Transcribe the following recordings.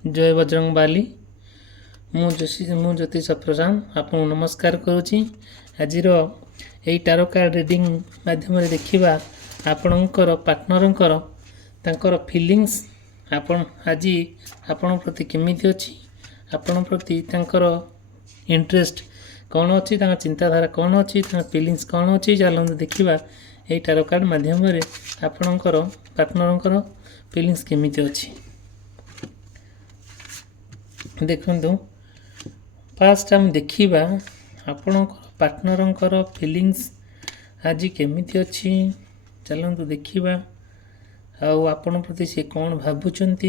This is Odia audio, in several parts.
जय बजरंग बाली मु ज्योतिष प्रसाद आपको नमस्कार करुच्ची। आज यही टारो कार्ड रिडिंग माध्यम देखा आपणकर पार्टनर तांकर फीलिंग्स आपण आज आपण प्रति केमिति अछि, आपण प्रति तांकर इंटरेस्ट कौन अच्छी, चिंताधारा कौन अच्छी, फीलिंग्स कौन अच्छी, चलते देखा यही टारो कार्ड माध्यम आपणकर पार्टनर फीलिंग्स केमिति अछि। देखु फास्ट आम देखा आपण पार्टनर फीलिंग्स आज केमिति अच्छी, चलतु देखा आपण प्रति सी कौन भावुंट,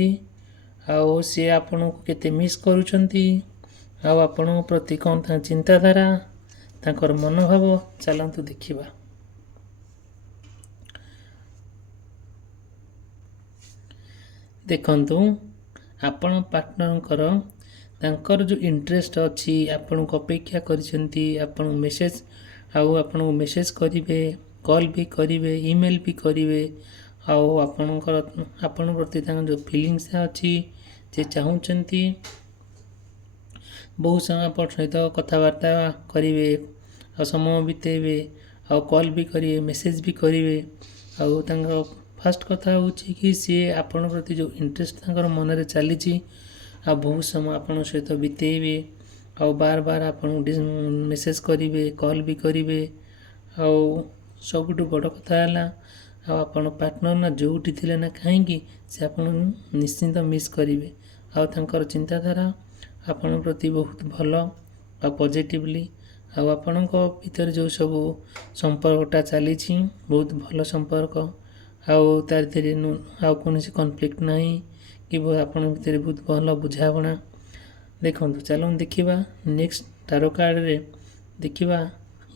सी आपण को केते मिस करुँच, आपण प्रति कौन चिंताधारा तांकर मनोभाव, चलतु देखा। देखंतु आपण पार्टनर तांकर जो इंटरेस्ट अच्छी, आपण को अपेक्षा करिसेंती, आपण मेसेज आपण मेसेज करिवे, कॉल भी करिवे, ईमेल भी करिवे, आपण प्रति जो फीलिंग्स अच्छी जे चाहूँचंती बहुत समय आप सहित कथबार्ता करिवे, समय बितेबे, कॉल भी करिवे, मेसेज भी करिवे। फास्ट कथा हूँ कि सी आपण प्रति जो इंटरेस्ट तांकर मन रे चली बहुत समय आपण सहित बितेबे, बार बार आपण मेसेज करिवे, कॉल भी करिवे। सबुठ बड़ कथा है आपण पार्टनर ना जोटी थिले ना कहीं से आपण निश्चिंत मिस करिवे। तांकर चिंताधारा आपण प्रति बहुत भल पॉजिटिवली, आपण भीतर जो सब संपर्कटा चली बहुत भल संपर्क, तार कौन कन्फ्लिक्ट नहीं कि आपण भीतर बहुत भल बुझावना। देखो चलो देखा नेक्स्ट टारो कार्ड रे देखा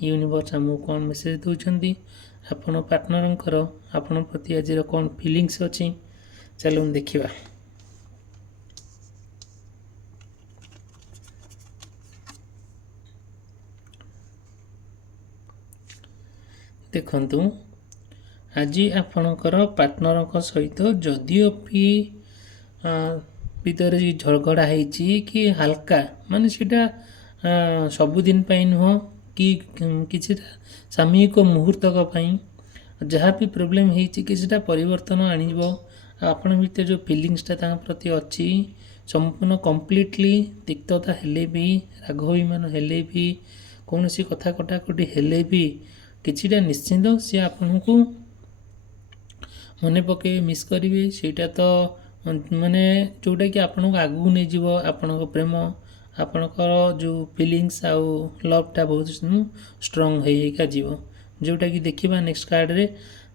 यूनिवर्स आमको कौन मेसेज दौरान आपण पार्टनर आपण प्रति आज कौन फीलिंग्स अच्छी, चलो देखा। देखंतु आज आपणकर पार्टनर सहित जदिओ भी भीतर झगड़ा होती कि हल्का माने सीटा सबुदिन नुह कि किसी सामयिक मुहूर्तक जहाँ भी प्रोब्लेम होती किसी परिवर्तन आनिब, आपण भीतर जो फीलिंग्सटा प्रति अच्छी संपूर्ण कंप्लीटली तिक्तता हेले भी, रागभिमान हेले भी, कौन सी कथा कटाकटी हेले भी किछिटा निश्चिंत सी आपन को मन पके मिस करेंगे। सेटा तो माने जोटा कि आपन को आगू नहीं जीव, आपण प्रेम आपणकर जो फीलिंग्स आउ लवटा बहुत स्ट्रंग होगा जीव, जोटा कि देखा नेक्स्ट कार्ड रे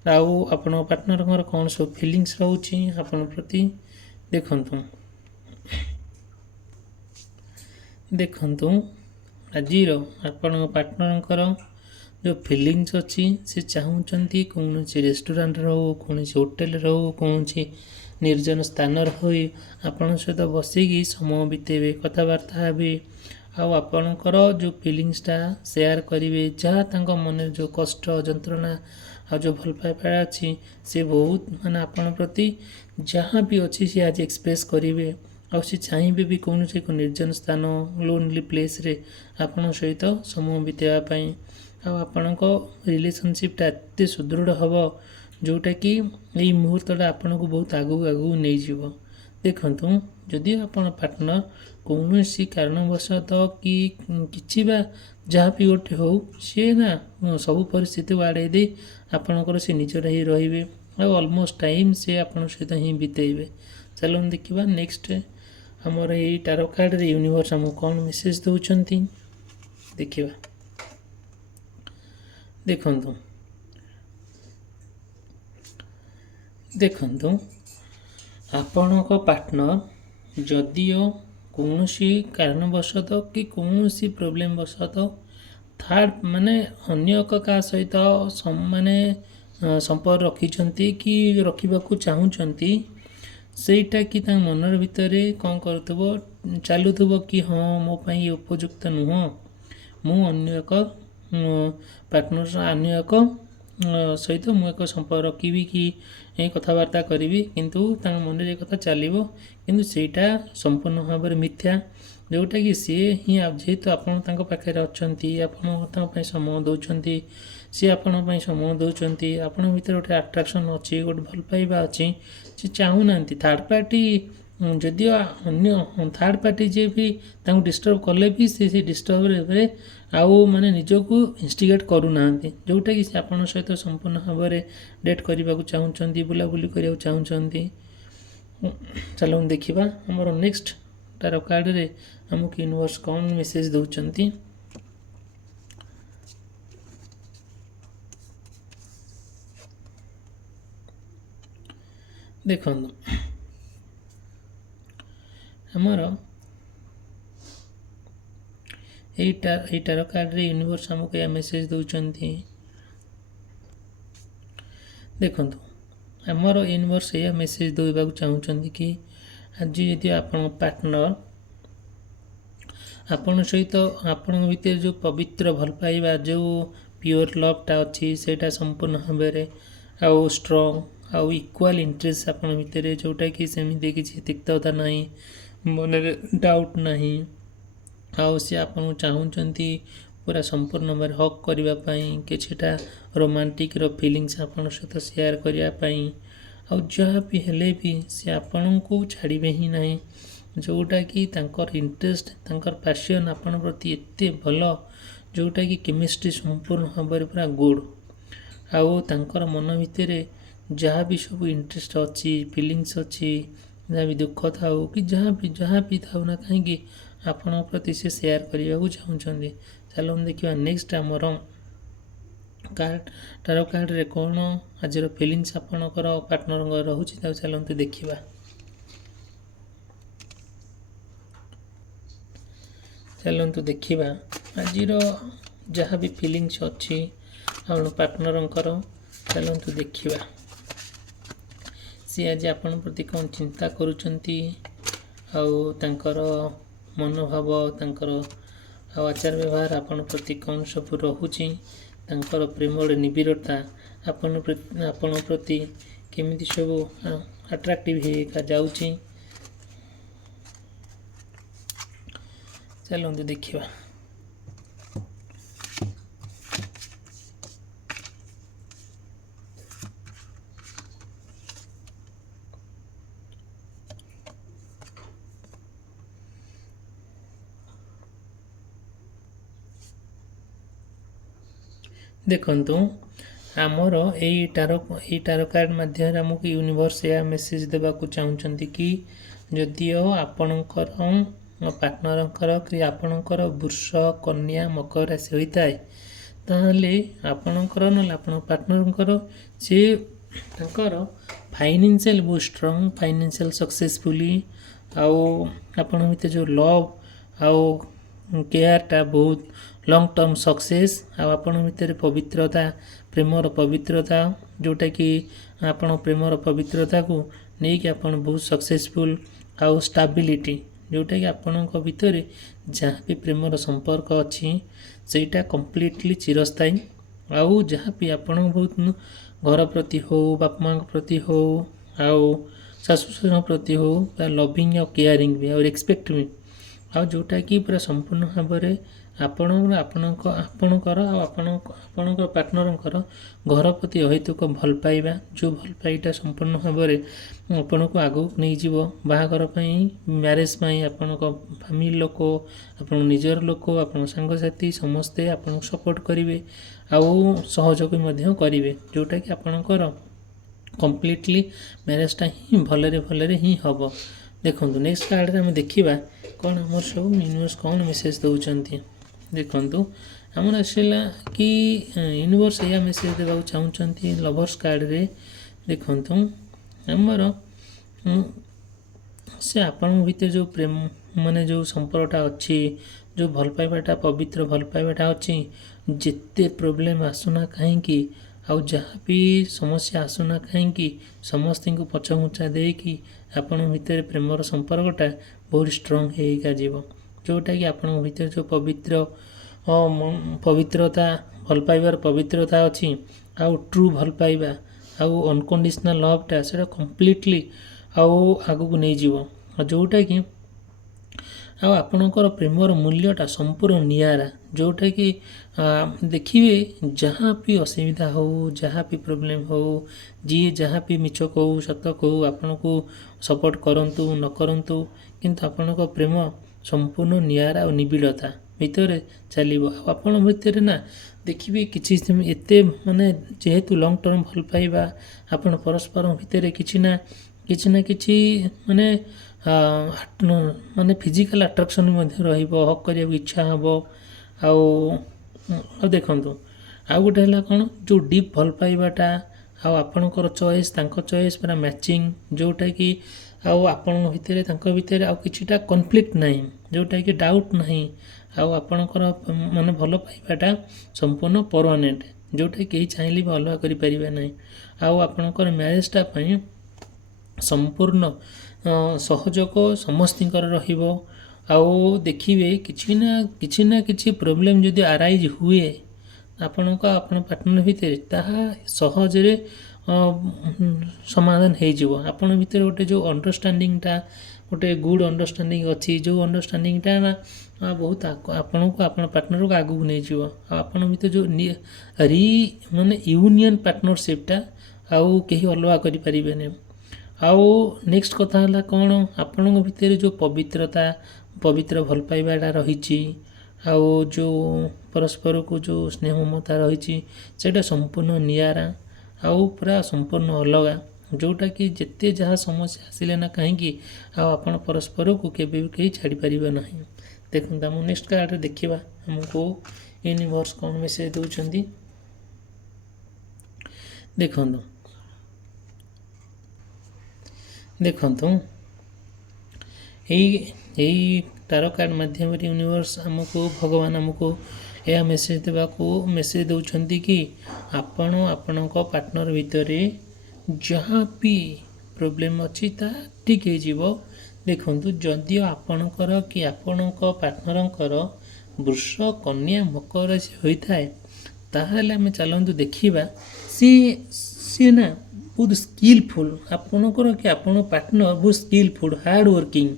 आउ आपण पार्टनर कौन सब फीलिंग्स रोचे आपण प्रति। देखंतु देखंतु आज आपण पार्टनर जो फीलिंग्स अच्छी से चाहूँगी कौन रेस्टोरेंट रो, कौन होटेल रो, कौन निर्जन स्थान रही आपण सहित बसिकी समय बितेबे, कथबार्ता हे, आपणकर जो फीलिंग्सटा शेयर करेंगे, जहाँ तांको मन जो कष्ट जंत्रणा जो भल पाइबा अच्छी से बहुत माने आपण प्रति जहाँ भी अच्छी सी आज एक्सप्रेस करेंगे। सी चाहिए भी कौन से निर्जन स्थान लोनली प्लेस रे आपण सहित समय बितेबाई, आपण रिलेशनशिपटा एत सुदृढ़ हम जोटा कि यही मुहूर्तटा आपन को बहुत आगू आगू नहीं जीव। देखंतु जदि आपण पार्टनर कौन सी कारणवशतः कि किछि बा जहाँ भी गोटे हो सी ना सब परिस्थिति आड़े दे आपणकर से निजर ही रहिबे, ऑलमोस्ट टाइम से आपण सहित ही बितेबे। चलो देखा नेक्स्ट हमर यही टारो कार्ड रे यूनिवर्स हमको कौन मेसेज दौरान देखा। देखंतु देखंतु आपण पार्टनर जदिओ कौन सी कारणवशतः कि कौन सी प्रोब्लेम वशतः थर्ड माने अन्य का सहित माने संपर्क रखिछंती कि रखिबाकू चाहूँचंती, सेटा कि मनर भितर कौन करुथबो चलुथबो कि हाँ मो पाई उपयुक्त नुह, मु अन्य एक पार्टनर अन्य एक ସହିତ ମୁଁ ଏକ ସମ୍ପର୍କ ରଖିବି କି କଥାବାର୍ତ୍ତା କରିବି, କିନ୍ତୁ ତାଙ୍କ ମନରେ ଏ କଥା ଚାଲିବ, କିନ୍ତୁ ସେଇଟା ସମ୍ପୂର୍ଣ୍ଣ ଭାବରେ ମିଥ୍ୟା। ଯେଉଁଟାକି ସିଏ ହିଁ ଯେହେତୁ ଆପଣ ତାଙ୍କ ପାଖରେ ଅଛନ୍ତି, ଆପଣ ତାଙ୍କ ପାଇଁ ସମୟ ଦେଉଛନ୍ତି, ସିଏ ଆପଣଙ୍କ ପାଇଁ ସମୟ ଦେଉଛନ୍ତି, ଆପଣଙ୍କ ଭିତରେ ଗୋଟେ ଆଟ୍ରାକ୍ସନ୍ ଅଛି, ଗୋଟେ ଭଲ ପାଇବା ଅଛି, ସେ ଚାହୁଁନାହାନ୍ତି ଥାର୍ଡ଼ ପାର୍ଟି, ଯଦିଓ ଅନ୍ୟ ଥାର୍ଡ଼ ପାର୍ଟି ଯିଏ ବି ତାଙ୍କୁ ଡିଷ୍ଟର୍ବ କଲେ ବି ସେ ଡିଷ୍ଟର୍ବରେ ଆଉ ମାନେ ନିଜକୁ ଇନଷ୍ଟିଗେଟ୍ କରୁନାହାନ୍ତି, ଯେଉଁଟାକି ସେ ଆପଣଙ୍କ ସହିତ ସମ୍ପୂର୍ଣ୍ଣ ଭାବରେ ଡେଟ୍ କରିବାକୁ ଚାହୁଁଛନ୍ତି, ବୁଲାବୁଲି କରିବାକୁ ଚାହୁଁଛନ୍ତି। ଚାଲନ୍ତୁ ଦେଖିବା ଆମର ନେକ୍ସଟ ଟାରୋ କାର୍ଡ଼ରେ ଆମକୁ ୟୁନିଭର୍ସ କ'ଣ ମେସେଜ ଦେଉଛନ୍ତି। ଦେଖନ୍ତୁ ଆମର ଏଇ ଟାରୋ କାର୍ଡ଼ରେ ୟୁନିଭର୍ସ ଆମକୁ ଏହା ମେସେଜ ଦେଉଛନ୍ତି। ଦେଖନ୍ତୁ ଆମର ୟୁନିଭର୍ସ ଏହା ମେସେଜ ଦେବାକୁ ଚାହୁଁଛନ୍ତି କି ଆଜି ଯଦି ଆପଣଙ୍କ ପାର୍ଟନର ଆପଣଙ୍କ ସହିତ ଆପଣଙ୍କ ଭିତରେ ଯେଉଁ ପବିତ୍ର ଭଲ ପାଇବା, ଯେଉଁ ପିଓର ଲଭ୍ଟା ଅଛି, ସେଇଟା ସମ୍ପୂର୍ଣ୍ଣ ଭାବରେ ଆଉ ଷ୍ଟ୍ରଙ୍ଗ ଆଉ ଇକ୍ୱାଲ୍ ଇଣ୍ଟରେଷ୍ଟ ଆପଣଙ୍କ ଭିତରେ, ଯେଉଁଟାକି ସେମିତି କିଛି ତିକ୍ତତା ନାହିଁ, ମନରେ ଡାଉଟ୍ ନାହିଁ, ଆଉ ସେ ଆପଣଙ୍କୁ ଚାହୁଁଛନ୍ତି ପୁରା ସମ୍ପୂର୍ଣ୍ଣ ଭାବରେ ହକ୍ କରିବା ପାଇଁ, କିଛିଟା ରୋମାଣ୍ଟିକ୍ର ଫିଲିଙ୍ଗସ୍ ଆପଣଙ୍କ ସହିତ ସେୟାର କରିବା ପାଇଁ, ଆଉ ଯାହା ବି ହେଲେ ବି ସେ ଆପଣଙ୍କୁ ଛାଡ଼ିବେ ହିଁ ନାହିଁ, ଯେଉଁଟାକି ତାଙ୍କର ଇଣ୍ଟରେଷ୍ଟ, ତାଙ୍କର ପ୍ୟାସନ୍ ଆପଣଙ୍କ ପ୍ରତି ଏତେ ଭଲ, ଯେଉଁଟାକି କେମିଷ୍ଟ୍ରି ସମ୍ପୂର୍ଣ୍ଣ ଭାବରେ ପୁରା ଗୁଡ୍। ଆଉ ତାଙ୍କର ମନ ଭିତରେ ଯାହା ବି ସବୁ ଇଣ୍ଟରେଷ୍ଟ ଅଛି, ଫିଲିଙ୍ଗସ୍ ଅଛି, ଯାହା ବି ଦୁଃଖ ଥାଉ କି ଯାହା ବି ଥାଉ ନା କାହିଁକି ଆପଣଙ୍କ ପ୍ରତି ସେ ସେୟାର କରିବାକୁ ଚାହୁଁଛନ୍ତି। ଚାଲନ୍ତୁ ଦେଖିବା ନେକ୍ସଟ ଆମର ଟାରୋ କାର୍ଡ଼ରେ କ'ଣ ଆଜିର ଫିଲିଙ୍ଗସ୍ ଆପଣଙ୍କର ପାର୍ଟନରଙ୍କର ରହୁଛି, ତାକୁ ଚାଲନ୍ତୁ ଦେଖିବା। ଚାଲନ୍ତୁ ଦେଖିବା ଆଜିର ଯାହା ବି ଫିଲିଙ୍ଗସ୍ ଅଛି ଆପଣ ପାର୍ଟନରଙ୍କର, ଚାଲନ୍ତୁ ଦେଖିବା ସିଏ ଆଜି ଆପଣଙ୍କ ପ୍ରତି କ'ଣ ଚିନ୍ତା କରୁଛନ୍ତି, ଆଉ ତାଙ୍କର ମନୋଭାବ, ତାଙ୍କର ଆଉ ଆଚାର ବ୍ୟବହାର ଆପଣଙ୍କ ପ୍ରତି କ'ଣ ସବୁ ରହୁଛି, ତାଙ୍କର ପ୍ରେମର ନିବିଡ଼ତା ଆପଣଙ୍କ ପ୍ରତି କେମିତି ସବୁ ଆଟ୍ରାକ୍ଟିଭ୍ ହେଇକା ଯାଉଛି। ଚାଲନ୍ତୁ ଦେଖିବା। ଦେଖନ୍ତୁ ଆମର ଏଇ ଟାରୋ କାର୍ଡ଼ ମାଧ୍ୟମରେ ଆମକୁ ୟୁନିଭର୍ସ ଏହା ମେସେଜ ଦେବାକୁ ଚାହୁଁଛନ୍ତି କି ଯଦିଓ ଆପଣଙ୍କର ପାର୍ଟନରଙ୍କର କି ଆପଣଙ୍କର ବୃଷ, କନ୍ୟା, ମକର ରାଶି ହୋଇଥାଏ, ତାହେଲେ ଆପଣଙ୍କର ନହେଲେ ଆପଣଙ୍କ ପାର୍ଟନରଙ୍କର ସେ ତାଙ୍କର ଫାଇନାନ୍ସିଆଲ୍ ବହୁତ ଷ୍ଟ୍ରଙ୍ଗ, ଫାଇନାନ୍ସିଆଲ୍ ସକ୍ସେସଫୁଲି, ଆଉ ଆପଣଙ୍କ ଭିତରେ ଯେଉଁ ଲଭ୍ ଆଉ କେୟାରଟା ବହୁତ ଲଙ୍ଗ ଟର୍ମ ସକ୍ସେସ୍, ଆଉ ଆପଣଙ୍କ ଭିତରେ ପବିତ୍ରତା, ପ୍ରେମର ପବିତ୍ରତା, ଯେଉଁଟାକି ଆପଣ ପ୍ରେମର ପବିତ୍ରତାକୁ ନେଇକି ଆପଣ ବହୁତ ସକ୍ସେସଫୁଲ୍, ଆଉ ଷ୍ଟାବିଲିଟି, ଯେଉଁଟାକି ଆପଣଙ୍କ ଭିତରେ ଯାହା ବି ପ୍ରେମର ସମ୍ପର୍କ ଅଛି ସେଇଟା କମ୍ପ୍ଲିଟଲି ଚିରସ୍ଥାୟୀ, ଆଉ ଯାହା ବି ଆପଣଙ୍କ ବହୁତ ଘର ପ୍ରତି ହେଉ, ବାପା ମାଆଙ୍କ ପ୍ରତି ହେଉ, ଆଉ ଶାଶୁ ଶ୍ୱଶୁରଙ୍କ ପ୍ରତି ହେଉ, ବା ଲଭିଂ ଆଉ କେୟାରିଂ ବି ଆଉ ରେସପେକ୍ଟ ବି, ଆଉ ଯେଉଁଟାକି ପୁରା ସମ୍ପୂର୍ଣ୍ଣ ଭାବରେ ଆପଣଙ୍କର ଆଉ ଆପଣଙ୍କ ପାର୍ଟନରଙ୍କର ଘର ପ୍ରତି ଅହେତୁକ ଭଲ ପାଇବା, ଯେଉଁ ଭଲ ପାଇବାଟା ସମ୍ପୂର୍ଣ୍ଣ ଭାବରେ ଆପଣଙ୍କୁ ଆଗକୁ ନେଇଯିବ ବାହାଘର ପାଇଁ, ମ୍ୟାରେଜ୍ ପାଇଁ। ଆପଣଙ୍କ ଫ୍ୟାମିଲି ଲୋକ, ଆପଣଙ୍କ ନିଜର ଲୋକ, ଆପଣଙ୍କ ସାଙ୍ଗସାଥି ସମସ୍ତେ ଆପଣଙ୍କୁ ସପୋର୍ଟ କରିବେ ଆଉ ସହଯୋଗ ମଧ୍ୟ କରିବେ, ଯେଉଁଟାକି ଆପଣଙ୍କର କମ୍ପ୍ଲିଟଲି ମ୍ୟାରେଜ୍ଟା ହିଁ ଭଲରେ ହିଁ ହେବ। ଦେଖନ୍ତୁ ନେକ୍ସଟ କାର୍ଡ଼ରେ ଆମେ ଦେଖିବା କ'ଣ ଆମର ସବୁ ୟୁନିଭର୍ସ କ'ଣ ମେସେଜ ଦେଉଛନ୍ତି। ଦେଖନ୍ତୁ ଆମର ଆସିଲା କି ୟୁନିଭର୍ସ ଏହା ମେସେଜ ଦେବାକୁ ଚାହୁଁଛନ୍ତି ଲଭର୍ସ କାର୍ଡ଼ରେ। ଦେଖନ୍ତୁ ଆମର ସେ ଆପଣଙ୍କ ଭିତରେ ଯେଉଁ ପ୍ରେମ ମାନେ ଯେଉଁ ସମ୍ପର୍କଟା ଅଛି, ଯେଉଁ ଭଲ ପାଇବାଟା, ପବିତ୍ର ଭଲ ପାଇବାଟା ଅଛି, ଯେତେ ପ୍ରୋବ୍ଲେମ୍ ଆସୁନା କାହିଁକି, ଆଉ ଯାହା ବି ସମସ୍ୟା ଆସୁନା କାହିଁକି, ସମସ୍ତଙ୍କୁ ପଛଘୁଞ୍ଚା ଦେଇକି ଆପଣଙ୍କ ଭିତରେ ପ୍ରେମର ସମ୍ପର୍କଟା ବହୁତ ଷ୍ଟ୍ରଙ୍ଗ ହେଇକା ଯିବ, ଯେଉଁଟାକି ଆପଣଙ୍କ ଭିତରେ ଯେଉଁ ପବିତ୍ରତା, ଭଲ ପାଇବାର ପବିତ୍ରତା ଅଛି, ଆଉ ଟ୍ରୁ ଭଲ ପାଇବା ଆଉ ଅନକଣ୍ଡିସନାଲ୍ ଲଭ୍ଟା ସେଇଟା କମ୍ପ୍ଲିଟଲି ଆଉ ଆଗକୁ ନେଇଯିବ, ଆଉ ଯେଉଁଟାକି ଆଉ ଆପଣଙ୍କର ପ୍ରେମର ମୂଲ୍ୟଟା ସମ୍ପୂର୍ଣ୍ଣ ନିଆରା, ଯେଉଁଟାକି ଦେଖିବେ ଯାହା ବି ଅସୁବିଧା ହେଉ, ଯାହା ବି ପ୍ରୋବ୍ଲେମ୍ ହେଉ, ଯିଏ ଯାହା ବି ମିଛ କହୁ ସତ କହୁ, ଆପଣଙ୍କୁ ସପୋର୍ଟ କରନ୍ତୁ ନ କରନ୍ତୁ, କିନ୍ତୁ ଆପଣଙ୍କ ପ୍ରେମ ସମ୍ପୂର୍ଣ୍ଣ ନିଆରା ଆଉ ନିବିଡ଼ତା ଭିତରେ ଚାଲିବ। ଆଉ ଆପଣଙ୍କ ଭିତରେ ନା ଦେଖିବେ କିଛି ଏତେ ମାନେ ଯେହେତୁ ଲଙ୍ଗ୍ ଟର୍ମ ଭଲ ପାଇବା, ଆପଣ ପରସ୍ପର ଭିତରେ କିଛି ନା କିଛି ମାନେ ମାନେ ଫିଜିକାଲ୍ ଆଟ୍ରାକ୍ସନ୍ ମଧ୍ୟ ରହିବ, ହକ୍ କରିବାକୁ ଇଚ୍ଛା ହେବ। ଆଉ ଦେଖନ୍ତୁ ଆଉ ଗୋଟେ ହେଲା କ'ଣ, ଯେଉଁ ଡିପ୍ ଭଲ ପାଇବାଟା ଆଉ ଆପଣଙ୍କର ଚଏସ୍ ତାଙ୍କ ଚଏସ୍ ପୁରା ମ୍ୟାଚିଂ, ଯେଉଁଟାକି ଆଉ ଆପଣଙ୍କ ଭିତରେ ତାଙ୍କ ଭିତରେ ଆଉ କିଛିଟା କନଫ୍ଲିକ୍ଟ ନାହିଁ, ଯେଉଁଟାକି ଡାଉଟ୍ ନାହିଁ। ଆଉ ଆପଣଙ୍କର ମାନେ ଭଲ ପାଇବାଟା ସମ୍ପୂର୍ଣ୍ଣ ପରମାନେଣ୍ଟ, ଯେଉଁଟା କେହି ଚାହିଁଲେ ବି ଅଲଗା କରିପାରିବେ ନାହିଁ। ଆଉ ଆପଣଙ୍କର ମ୍ୟାରେଜ୍ଟା ପାଇଁ ସମ୍ପୂର୍ଣ୍ଣ ସହଯୋଗ ସମସ୍ତଙ୍କର ରହିବ। ଆଉ ଦେଖିବେ କିଛି ନା କିଛି ପ୍ରୋବ୍ଲେମ୍ ଯଦି ଆରାଇଜ୍ ହୁଏ ଆପଣଙ୍କ ପାର୍ଟନର୍ ଭିତରେ, ତାହା ସହଜରେ ସମାଧାନ ହେଇଯିବ। ଆପଣଙ୍କ ଭିତରେ ଗୋଟେ ଯେଉଁ ଅଣ୍ଡରଷ୍ଟାଣ୍ଡିଂଟା ଗୋଟେ ଗୁଡ୍ ଅଣ୍ଡରଷ୍ଟାଣ୍ଡିଂ ଅଛି, ଯେଉଁ ଅଣ୍ଡରଷ୍ଟାଣ୍ଡିଂଟା ନା ବହୁତ ଆପଣଙ୍କୁ ଆପଣ ପାର୍ଟନରକୁ ଆଗକୁ ନେଇଯିବ। ଆଉ ଆପଣଙ୍କ ଭିତରେ ଯେଉଁ ମାନେ ୟୁନିୟନ୍ ପାର୍ଟନରସିପ୍ଟା ଆଉ କେହି ଅଲଗା କରିପାରିବେନି। ଆଉ ନେକ୍ସଟ କଥା ହେଲା କ'ଣ, ଆପଣଙ୍କ ଭିତରେ ଯେଉଁ ପବିତ୍ର ଭଲ ପାଇବାଟା ରହିଛି, ଆଉ ଯେଉଁ ପରସ୍ପରକୁ ଯେଉଁ ସ୍ନେହ ମମତା ରହିଛି, ସେଇଟା ସମ୍ପୂର୍ଣ୍ଣ ନିଆରା ଆଉ ପୁରା ସମ୍ପୂର୍ଣ୍ଣ ଅଲଗା, ଯେଉଁଟାକି ଯେତେ ଯାହା ସମସ୍ୟା ଆସିଲେ ନା କାହିଁକି ଆଉ ଆପଣ ପରସ୍ପରକୁ କେବେ ବି କେହି ଛାଡ଼ିପାରିବେ ନାହିଁ। ଦେଖନ୍ତୁ ଆମ ନେକ୍ସଟ କାର୍ଡ଼ରେ ଦେଖିବା ଆମକୁ ୟୁନିଭର୍ସ କ'ଣ ମେସେଜ ଦେଉଛନ୍ତି। ଦେଖନ୍ତୁ ଏଇ ଟାରୋ କାର୍ଡ଼ ମାଧ୍ୟମରେ ୟୁନିଭର୍ସ ଭଗବାନ ଆମକୁ ଏହା ମେସେଜ ଦେଉଛନ୍ତି କି ଆପଣ ଆପଣଙ୍କ ପାର୍ଟନର ଭିତରେ ଯାହା ବି ପ୍ରୋବ୍ଲେମ୍ ଅଛି ତାହା ଠିକ୍ ହେଇଯିବ। ଦେଖନ୍ତୁ ଯଦିଓ ଆପଣଙ୍କର କି ଆପଣଙ୍କ ପାର୍ଟନରଙ୍କର ବୃଷ, କନ୍ୟା, ମକର ରାଶି ହୋଇଥାଏ, ତାହେଲେ ଆମେ ଚାଲନ୍ତୁ ଦେଖିବା ସିଏ ନା ବହୁତ ସ୍କିଲଫୁଲ୍, ଆପଣଙ୍କର କି ଆପଣଙ୍କ ପାର୍ଟନର ବହୁତ ସ୍କିଲଫୁଲ୍, ହାର୍ଡ଼ ୱାର୍କିଂ।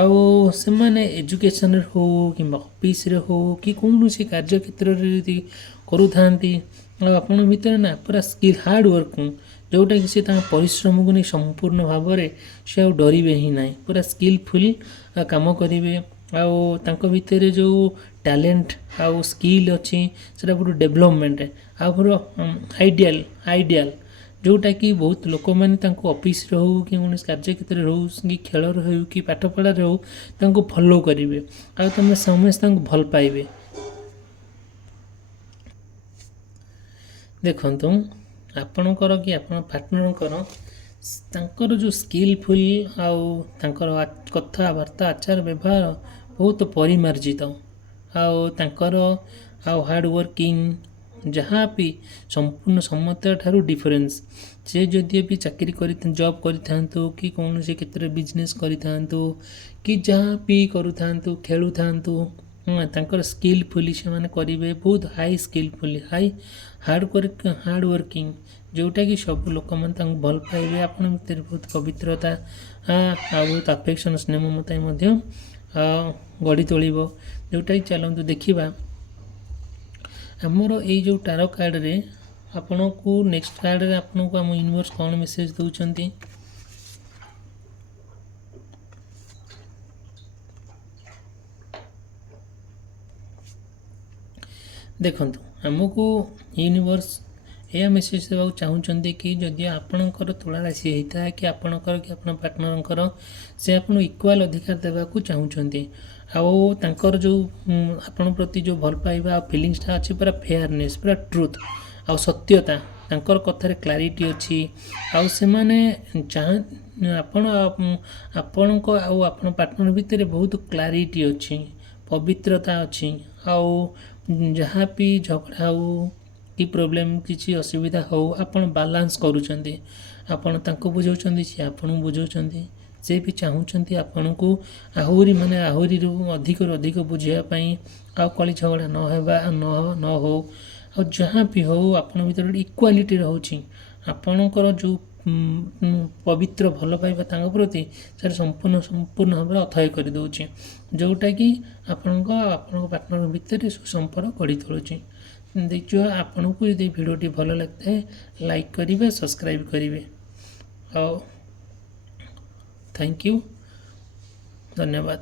ଆଉ ସେମାନେ ଏଜୁକେସନରେ ହେଉ କିମ୍ବା ଅଫିସରେ ହେଉ କି କୌଣସି କାର୍ଯ୍ୟକ୍ଷେତ୍ରରେ ଯଦି କରୁଥାନ୍ତି, ଆଉ ଆପଣଙ୍କ ଭିତରେ ନା ପୁରା ସ୍କିଲ୍ ହାର୍ଡ଼ ୱାର୍କିଂ, ଯେଉଁଟାକି ସେ ତାଙ୍କ ପରିଶ୍ରମକୁ ନେଇ ସମ୍ପୂର୍ଣ୍ଣ ଭାବରେ ସେ ଆଉ ଡରିବେ ହିଁ ନାହିଁ, ପୁରା ସ୍କିଲଫୁଲ୍ କାମ କରିବେ। ଆଉ ତାଙ୍କ ଭିତରେ ଯେଉଁ ଟ୍ୟାଲେଣ୍ଟ ଆଉ ସ୍କିଲ୍ ଅଛି ସେଇଟା ବହୁତ ଡେଭଲପମେଣ୍ଟ ଆଉ ପୁରା ଆଇଡ଼ିଆଲ, ଯେଉଁଟାକି ବହୁତ ଲୋକମାନେ ତାଙ୍କୁ ଅଫିସରେ ହେଉ କି କୌଣସି କାର୍ଯ୍ୟକ୍ଷେତ୍ରରେ ହେଉ କି ଖେଳରେ ହେଉ କି ପାଠପଢ଼ାରେ ହେଉ ତାଙ୍କୁ ଫଲୋ କରିବେ, ଆଉ ତୁମେ ସମସ୍ତେ ତାଙ୍କୁ ଭଲ ପାଇବେ। ଦେଖନ୍ତୁ ଆପଣଙ୍କର କି ଆପଣଙ୍କ ପାର୍ଟନରଙ୍କର ତାଙ୍କର ଯେଉଁ ସ୍କିଲଫୁଲ୍ ଆଉ ତାଙ୍କର କଥାବାର୍ତ୍ତା ଆଚାର ବ୍ୟବହାର ବହୁତ ପରିମାର୍ଜିତ, ଆଉ ତାଙ୍କର ଆଉ ହାର୍ଡ଼ ୱାର୍କିଂ ଯାହା ବି ସମ୍ପୂର୍ଣ୍ଣ ସମସ୍ତଠାରୁ ଡିଫରେନ୍ସ। ସେ ଯଦି ବି ଚାକିରି ଜବ୍ କରିଥାନ୍ତୁ କି କୌଣସି କ୍ଷେତ୍ରରେ ବିଜନେସ୍ କରିଥାନ୍ତୁ କି ଯାହା ବି କରୁଥାନ୍ତୁ, ଖେଳୁଥାନ୍ତୁ, ତାଙ୍କର ସ୍କିଲଫୁଲି ସେମାନେ କରିବେ, ବହୁତ ହାଇ ସ୍କିଲଫୁଲି ହାର୍ଡ଼ ୱାର୍କିଂ, ଯେଉଁଟାକି ସବୁ ଲୋକମାନେ ତାଙ୍କୁ ଭଲ ପାଇବେ। ଆପଣ ଭିତରେ ବହୁତ ପବିତ୍ରତା ଆଉ ବହୁତ ଆଫେକ୍ସନ୍ ସ୍ନେହ ମମତା ମଧ୍ୟ ଗଢ଼ି ତୋଳିବ, ଯେଉଁଟାକି ଚାଲନ୍ତୁ ଦେଖିବା ଆମର ଏଇ ଯେଉଁ ଟାରୋ କାର୍ଡ଼ରେ ଆପଣଙ୍କୁ ନେକ୍ସଟ କାର୍ଡ଼ରେ ଆପଣଙ୍କୁ ଆମ ୟୁନିଭର୍ସ କ'ଣ ମେସେଜ ଦେଉଛନ୍ତି। ଦେଖନ୍ତୁ ଆମକୁ ୟୁନିଭର୍ସ ଏହା ମେସେଜ ଦେବାକୁ ଚାହୁଁଛନ୍ତି କି ଯଦି ଆପଣଙ୍କର ତୁଳା ରାଶି ହେଇଥାଏ କି ଆପଣଙ୍କର କି ଆପଣ ପାର୍ଟନରଙ୍କର, ସେ ଆପଣଙ୍କୁ ଇକ୍ୱାଲ ଅଧିକାର ଦେବାକୁ ଚାହୁଁଛନ୍ତି। ଆଉ ତାଙ୍କର ଯେଉଁ ଆପଣଙ୍କ ପ୍ରତି ଯେଉଁ ଭଲ ପାଇବା ଆଉ ଫିଲିଙ୍ଗସଟା ଅଛି ପୁରା ଫେୟାରନେସ୍, ପୁରା ଟ୍ରୁଥ୍ ଆଉ ସତ୍ୟତା, ତାଙ୍କର କଥାରେ କ୍ଲାରିଟି ଅଛି। ଆଉ ସେମାନେ ଆପଣଙ୍କ ଆଉ ଆପଣ ପାର୍ଟନର ଭିତରେ ବହୁତ କ୍ଲାରିଟି ଅଛି, ପବିତ୍ରତା ଅଛି। ଆଉ ଯାହା ବି ଝଗଡ଼ା ହେଉ କି ପ୍ରୋବ୍ଲେମ୍ କିଛି ଅସୁବିଧା ହେଉ ଆପଣ ବାଲାନ୍ସ କରୁଛନ୍ତି, ଆପଣ ତାଙ୍କୁ ବୁଝାଉଛନ୍ତି, ସେ ଆପଣଙ୍କୁ ବୁଝାଉଛନ୍ତି, ସେ ବି ଚାହୁଁଛନ୍ତି ଆପଣଙ୍କୁ ଆହୁରିରୁ ଅଧିକରୁ ଅଧିକ ବୁଝିବା ପାଇଁ, ଆଉ କଳି ଝଗଡ଼ା ନ ହେଉ। ଆଉ ଯାହା ବି ହେଉ ଆପଣଙ୍କ ଭିତରେ ଗୋଟେ ଇକ୍ୱାଲିଟି ରହୁଛି ଆପଣଙ୍କର ଯେଉଁ ପବିତ୍ର ଭଲ ପାଇବା ତାଙ୍କ ପ୍ରତି ସେଟା ସମ୍ପୂର୍ଣ୍ଣ ଭାବରେ ଅଥୟ କରିଦେଉଛି ଯେଉଁଟାକି ଆପଣଙ୍କ ପାର୍ଟନର ଭିତରେ ସୁସମ୍ପର୍କ ଗଢ଼ି ତୋଳୁଛି। ଦେଖିବା ଆପଣଙ୍କୁ ଯଦି ଭିଡ଼ିଓଟି ଭଲ ଲାଗିଥାଏ ଲାଇକ୍ କରିବେ, ସବସ୍କ୍ରାଇବ୍ କରିବେ। ଆଉ ଥ୍ୟାଙ୍କ ୟୁ, ଧନ୍ୟବାଦ।